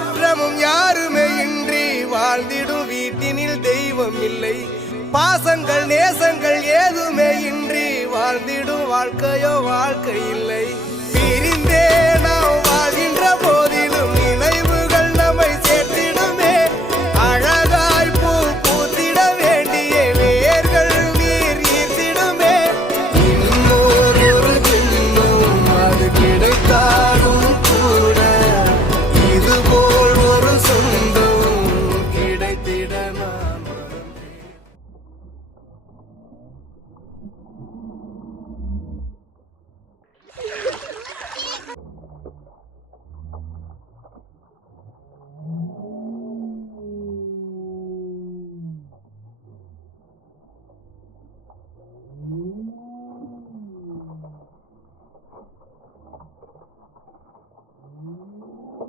குற்றமும் யாருமே இன்றி வாழ்ந்திடும் வீட்டினில் தெய்வம் இல்லை. பாசங்கள் நேசங்கள் ஏதுமே இன்றி வாழ்ந்திடும் வாழ்க்கையோ வாழ்க்கை இல்லை.